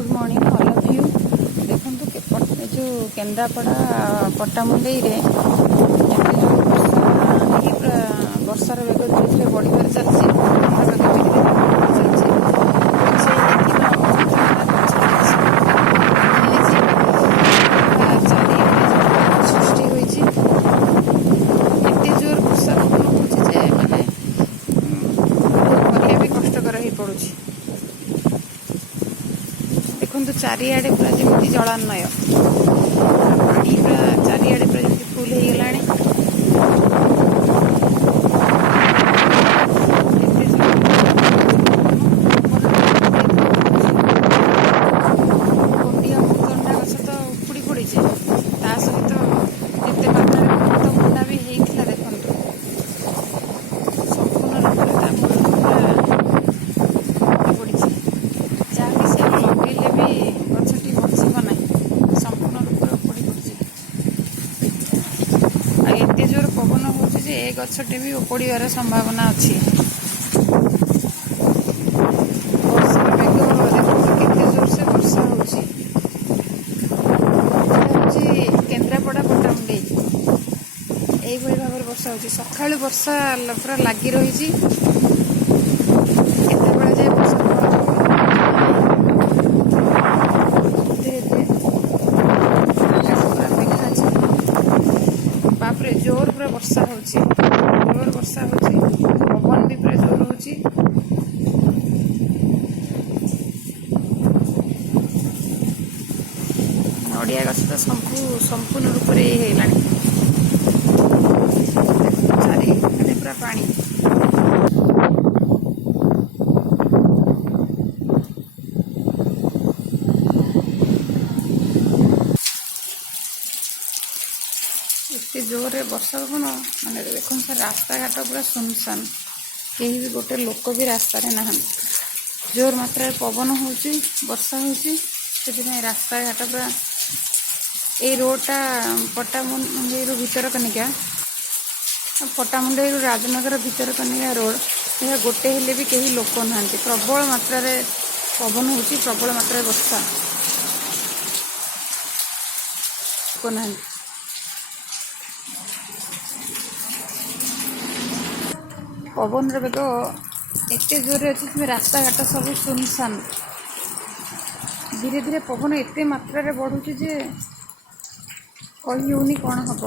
Good morning all of you. देखो जो केन्द्रापड़ा पट्टामुंडई रे वर्षार बेग धीरे धीरे बढ़िबार चलती सृष्टि होती जोर वर्षा पवन हो माने भी कष्टकर हो पड़ू। देखो चारिआडे पूरा जमी जलान्वय पानी पूरा चारिआडे पूरा जमी फुल हो गलानी। कंडिया अमृतभंडा गछ तो उपुड़ी पड़ी ता सहित केते मात्रा अमृतभंडा भी होता। देखो संपूर्ण रूप पड़ी जहाँकि से लगे भी गछटी बचब ना संपूर्ण रूप उपुड़ी पड़ी। एते जोर पवन हो गछटे भी उपुड़ार संभावना अच्छी। वर्षार बेग देखो केते जोर से वर्षा होची। केन्द्रापड़ा पट्टामुंडई यही भाव वर्षा होची। सकाळु वर्षा पूरा लगी रही केतेबेले जाए वर्षा बापरे जोर पूरा वर्षा होची। जोर वर्षा होची पवन भी पूरा जोर होची। नड़िया गछ तो संपूर्ण रूप से चारिआडे पूरा पानी। एते जोर वर्षा पवन माने देखो रास्ता घाट पूरा सुनसान कहीं भी गोटे लोक भी रास्ता ना। जोर मात्रा पवन होची वर्षा होची रास्ता घाट पूरा ये रोडटा पट्टामुंडई भितरकनिका पट्टामुंडई राजनगर भितरकनिका रोड यह गोटे हेले भी कहीं लोक ना। प्रबल मात्रा पवन होची प्रबल मात्रा वर्षा लोक ना। पवन बेग एते जोर अच्छे रास्ता घाट सब सुनसान। धीरे धीरे पवन एते मात्रा बढ़ुची जे कही होनी कौन हम।